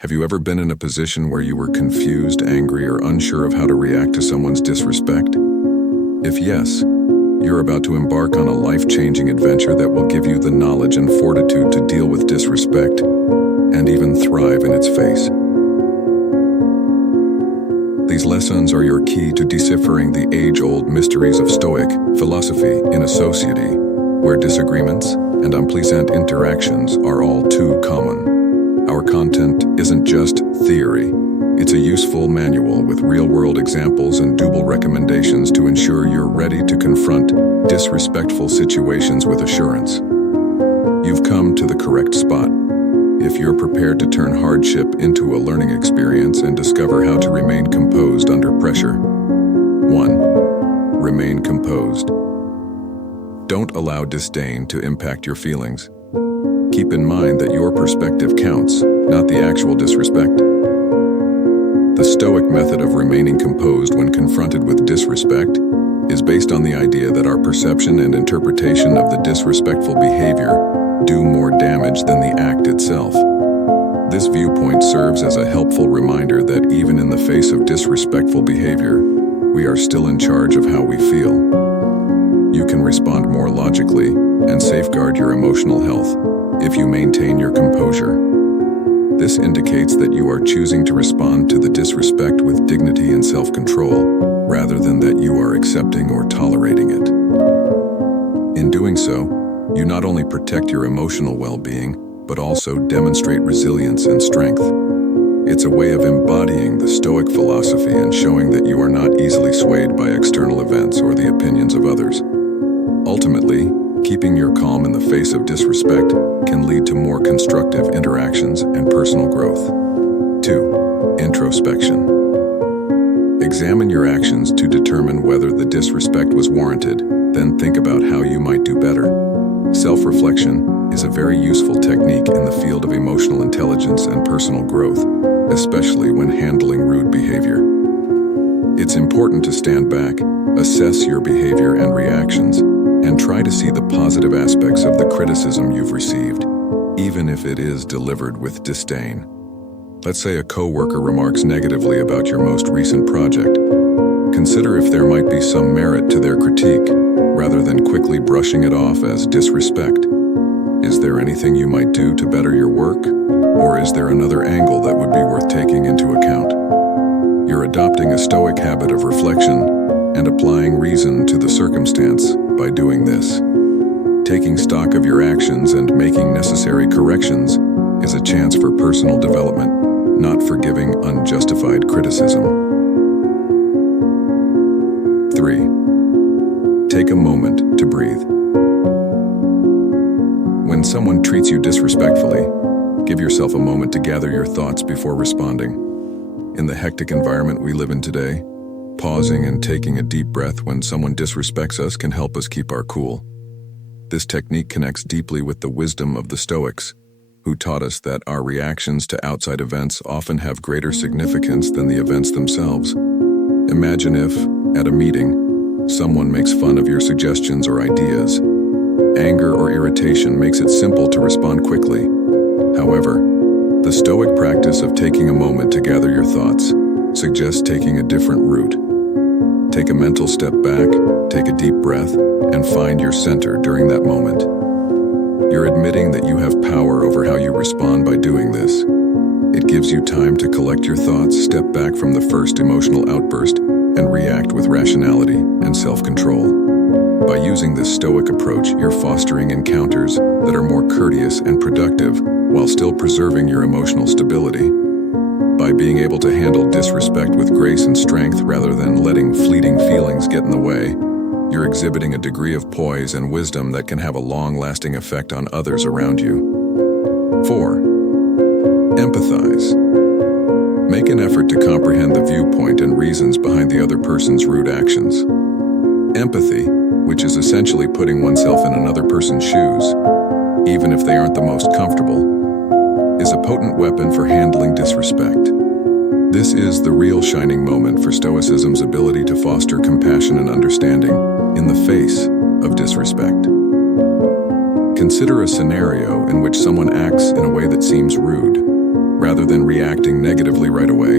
Have you ever been in a position where you were confused, angry, or unsure of how to react to someone's disrespect? If yes, you're about to embark on a life-changing adventure that will give you the knowledge and fortitude to deal with disrespect and even thrive in its face. These lessons are your key to deciphering the age-old mysteries of Stoic philosophy in a society where disagreements and unpleasant interactions are all too common. Our content isn't just theory. It's a useful manual with real-world examples and doable recommendations to ensure you're ready to confront disrespectful situations with assurance. You've come to the correct spot if you're prepared to turn hardship into a learning experience and discover how to remain composed under pressure. 1. Remain composed. Don't allow disdain to impact your feelings. Keep in mind that your perspective counts, not the actual disrespect. The Stoic method of remaining composed when confronted with disrespect is based on the idea that our perception and interpretation of the disrespectful behavior do more damage than the act itself. This viewpoint serves as a helpful reminder that even in the face of disrespectful behavior, we are still in charge of how we feel. You can respond more logically and safeguard your emotional health if you maintain your composure. This indicates that you are choosing to respond to the disrespect with dignity and self-control, rather than that you are accepting or tolerating it. In doing so, you not only protect your emotional well-being, but also demonstrate resilience and strength. It's a way of embodying the Stoic philosophy and showing that you are not easily swayed by external events or the opinions of others. Ultimately, keeping your calm in the face of disrespect can lead to more constructive interactions and personal growth. 2. Introspection. Examine your actions to determine whether the disrespect was warranted, then think about how you might do better. Self-reflection is a very useful technique in the field of emotional intelligence and personal growth, especially when handling rude behavior. It's important to stand back, assess your behavior and reactions, and try to see the positive aspects of the criticism you've received, even if it is delivered with disdain. Let's say a coworker remarks negatively about your most recent project. Consider if there might be some merit to their critique, rather than quickly brushing it off as disrespect. Is there anything you might do to better your work? Or is there another angle that would be worth taking into account? You're adopting a Stoic habit of reflection and applying reason to the circumstance by doing this. Taking stock of your actions and making necessary corrections is a chance for personal development, not for giving unjustified criticism. 3. Take a moment to breathe. When someone treats you disrespectfully, give yourself a moment to gather your thoughts before responding. In the hectic environment we live in today, pausing and taking a deep breath when someone disrespects us can help us keep our cool. This technique connects deeply with the wisdom of the Stoics, who taught us that our reactions to outside events often have greater significance than the events themselves. Imagine if, at a meeting, someone makes fun of your suggestions or ideas. Anger or irritation makes it simple to respond quickly. However, the Stoic practice of taking a moment to gather your thoughts suggests taking a different route. Take a mental step back, take a deep breath, and find your center during that moment. You're admitting that you have power over how you respond by doing this. It gives you time to collect your thoughts, step back from the first emotional outburst, and react with rationality and self-control. By using this Stoic approach, you're fostering encounters that are more courteous and productive while still preserving your emotional stability. By being able to handle disrespect with grace and strength rather than letting fleeting feelings get in the way, you're exhibiting a degree of poise and wisdom that can have a long-lasting effect on others around you. 4. Empathize. Make an effort to comprehend the viewpoint and reasons behind the other person's rude actions. Empathy, which is essentially putting oneself in another person's shoes, even if they aren't the most comfortable, is a potent weapon for handling disrespect. This is the real shining moment for Stoicism's ability to foster compassion and understanding in the face of disrespect. Consider a scenario in which someone acts in a way that seems rude. Rather than reacting negatively right away,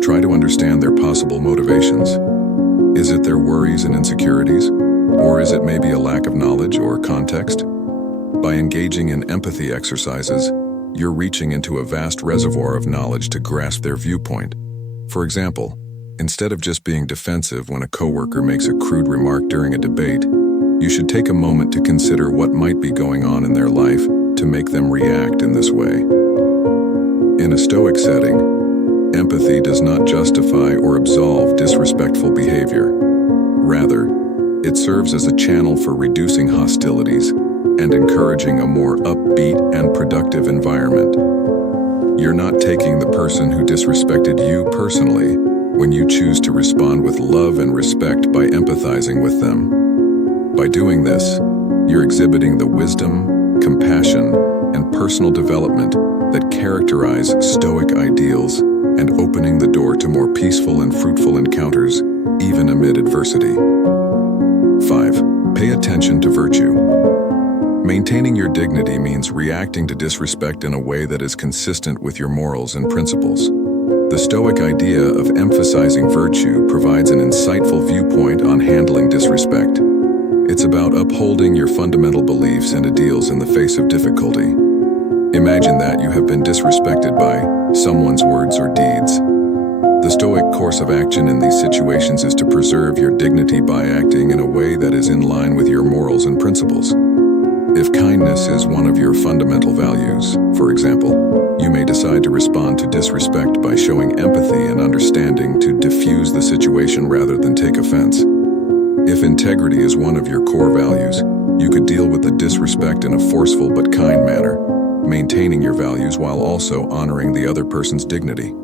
try to understand their possible motivations. Is it their worries and insecurities? Or is it maybe a lack of knowledge or context? By engaging in empathy exercises, you're reaching into a vast reservoir of knowledge to grasp their viewpoint. For example, instead of just being defensive when a coworker makes a crude remark during a debate, you should take a moment to consider what might be going on in their life to make them react in this way. In a Stoic setting, empathy does not justify or absolve disrespectful behavior. Rather, it serves as a channel for reducing hostilities and encouraging a more upbeat and productive environment. You're not taking the person who disrespected you personally when you choose to respond with love and respect by empathizing with them. By doing this, you're exhibiting the wisdom, compassion, and personal development that characterize Stoic ideals and opening the door to more peaceful and fruitful encounters, even amid adversity. 5. Pay attention to virtue. Maintaining your dignity means reacting to disrespect in a way that is consistent with your morals and principles. The Stoic idea of emphasizing virtue provides an insightful viewpoint on handling disrespect. It's about upholding your fundamental beliefs and ideals in the face of difficulty. Imagine that you have been disrespected by someone's words or deeds. The Stoic course of action in these situations is to preserve your dignity by acting in a way that is in line with your morals and principles. If kindness is one of your fundamental values, for example, you may decide to respond to disrespect by showing empathy and understanding to diffuse the situation rather than take offense. If integrity is one of your core values, you could deal with the disrespect in a forceful but kind manner, maintaining your values while also honoring the other person's dignity.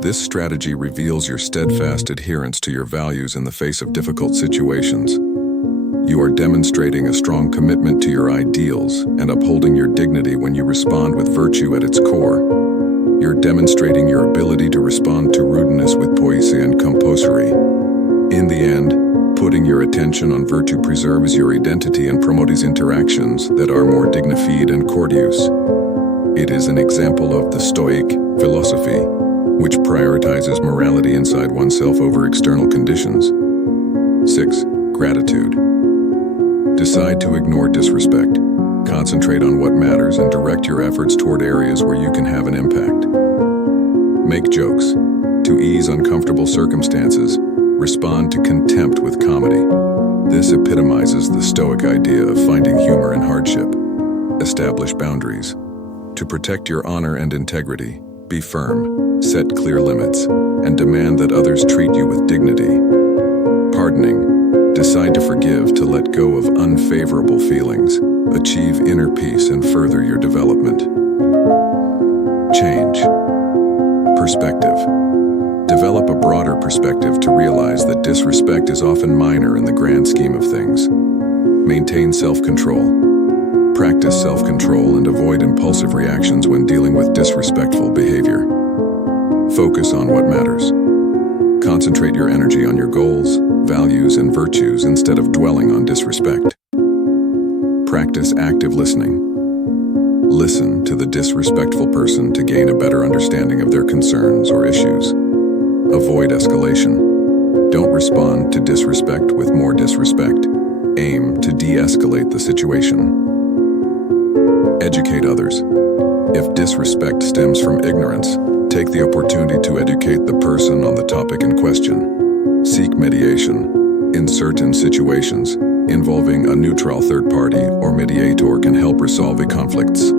This strategy reveals your steadfast adherence to your values in the face of difficult situations. You are demonstrating a strong commitment to your ideals and upholding your dignity when you respond with virtue at its core. You're demonstrating your ability to respond to rudeness with poise and composure. In the end, putting your attention on virtue preserves your identity and promotes interactions that are more dignified and courteous. It is an example of the Stoic philosophy, which prioritizes morality inside oneself over external conditions. 6. Gratitude. Decide to ignore disrespect. Concentrate on what matters and direct your efforts toward areas where you can have an impact. Make jokes. To ease uncomfortable circumstances, respond to contempt with comedy. This epitomizes the Stoic idea of finding humor in hardship. Establish boundaries. To protect your honor and integrity, be firm, set clear limits, and demand that others treat you with dignity. Pardoning. Decide to forgive to let go of unfavorable feelings, achieve inner peace, and further your development. Change. Perspective. Develop a broader perspective to realize that disrespect is often minor in the grand scheme of things. Maintain self-control. Practice self-control and avoid impulsive reactions when dealing with disrespectful behavior. Focus on what matters. Concentrate your energy on your goals, values, and virtues instead of dwelling on disrespect. Practice active listening. Listen to the disrespectful person to gain a better understanding of their concerns or issues. Avoid escalation. Don't respond to disrespect with more disrespect. Aim to de-escalate the situation. Educate others. If disrespect stems from ignorance, take the opportunity to educate the person on the topic in question. Seek mediation. In certain situations, involving a neutral third party or mediator can help resolve conflicts.